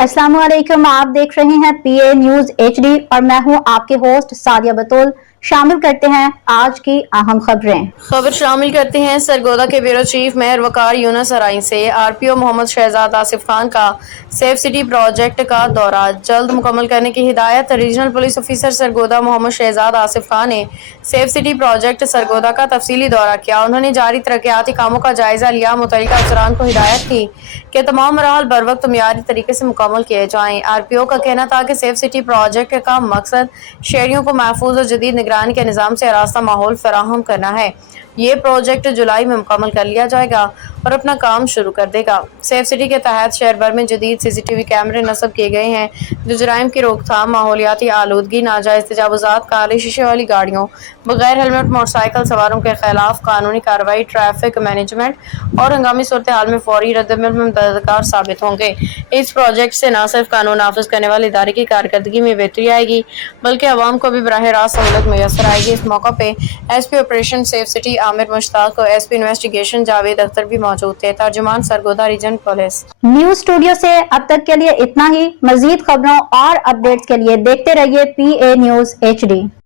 अस्सलाम वालेकुम। आप देख रहे हैं पीए न्यूज एचडी और मैं हूं आपके होस्ट सादिया बतूल। शामिल करते हैं आज की अहम खबर शामिल करते हैं। सरगोदा के ब्यूरो चीफ मेयर वकार यूनुस अराई से आरपीओ मोहम्मद शहजाद आसिफ खान का सेफ सिटी प्रोजेक्ट का दौरा जल्द मुकम्मल करने की हिदायत। Regional police officer Sargodha Muhammad Shahzad Asif Khan ने सेफ सिटी प्रोजेक्ट सरगोदा का तफसीली दौरा किया। उन्होंने जारी तरक्याती कामों का जायजा लिया। मुतल्लिका अफसरान को हिदायत की कि तमाम मराहल बर वक्त मियारी तरीके से मुकम्मल किए जाएं। आरपीओ का कहना था कि सेफ सिटी प्रोजेक्ट का मकसद शहरियों को महफूज और जदीद निगरानी के निज़ाम से आरास्ता माहौल फराहम करना है। ये प्रोजेक्ट जुलाई में मुकम्मल कर लिया जाएगा और अपना काम शुरू कर देगा। सेफ सिटी के तहत शहर भर में जदीद सीसीटीवी कैमरे नस्ब किए गए हैं जो जराइम की रोकथाम, माहौलियाती आलूदगी, नाजायज तजावुजात, काले शीशे वाली गाड़ियों, बगैर हेलमेट मोटरसाइकिल सवारों के खिलाफ कानूनी कार्रवाई, ट्रैफिक मैनेजमेंट और हंगामी सूरत हाल में फौरी रद्दमल में मददगार साबित होंगे। इस प्रोजेक्ट से न सिर्फ कानून नाफिज करने वाले इदारे की कारकर्दगी में बेहतरी आएगी बल्कि अवाम को भी बराह रास्त सहूलत मैसर आएगी। इस मौका पे SP operation safe city Aamir Mushtaq और एसपी इन्वेस्टिगेशन जावेद अख्तर भी मौजूद थे। तर्जुमान Sargodha region police. News studio से अब तक के लिए इतना ही। मजीद खबरों और अपडेट्स के लिए देखते रहिए पीए न्यूज एचडी।